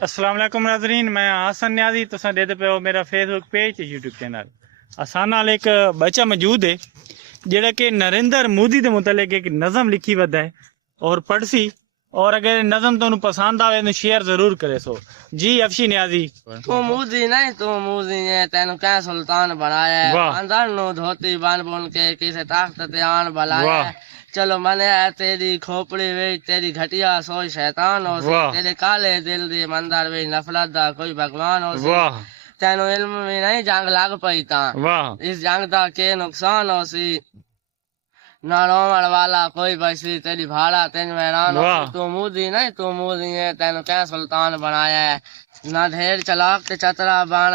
अस्सलाम वालेकुम नाज़रीन, मैं हसन न्याजी तुसां ॾेदे पियो मेरा फेसबुक पेज ते यूट्यूब चैनल। असां नाल एक बच्चा मौजूद है जेड़ा कि नरेंद्र मोदी के मुतलिक एक नज़म लिखी वदा है और पढ़सी, और अगर नज़म तुहानू पसंद आवे तो शेयर जरूर करे सो। जी अफशी न्याजी। तू मोदी नहीं तू मोदी है, तेन क्या सुल्तान बनाया है। वाह। अंदर नु धोती बन बुन के किसे ताकत ते आन बुलाया है। चलो मने है तेरी खोपड़ी वे तेरी घटिया सोच शैतान हो सी, वाह। तेरे काले दिल दी मंदर वे नफरत दा कोई भगवान हो सी। वाह तेनु इल्म भी नहीं जंग लग पई ता वाह इस जंग दा के नुकसान हो सी। ना रोमन वाला कोई बसी तेरी भाड़ा तेन हैरान हो वाह। सी। तू मोदी नहीं तू मोदी है, तेन क्या सुल्तान बनाया है। ना ढेर चलाक ते चतरा बाण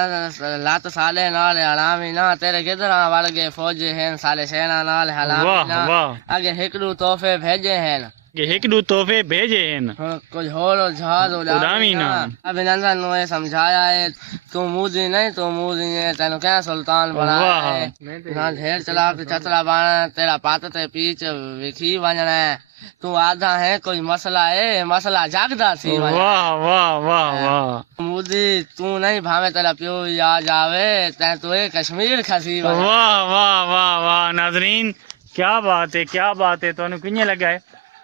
लत साले नाल हलामी ना, तेरे गिदरा वर्गे फौजे हैं साले सेना नाल हलामी वाह ना। वाह। अगे हिकड़ू तोहफे भेजे हैं ये एक दो तोहफे भेजे हैं कुछ होर जहाज उड़ामी ना। अभिनंदन ने समझाया है तू मोदी नहीं तू मोदी है, तेन क्या सुल्तान बनाया है। ना ढेर चलाक ते चतरा बाण तेरा पात ते पीछ विखी वजना है। तू आधा है कोई मसला है मसला जागदा सी वाह वाह वाह वाह। मोदी तू नहीं भावे तेरा प्यो या जावे तै तू कश्मीर खसी वाह वाह वाह वाह। नाजरीन क्या बात है, क्या बात है। तो किंजे लगा है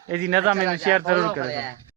इसी नज़म में शेयर जरूर करें।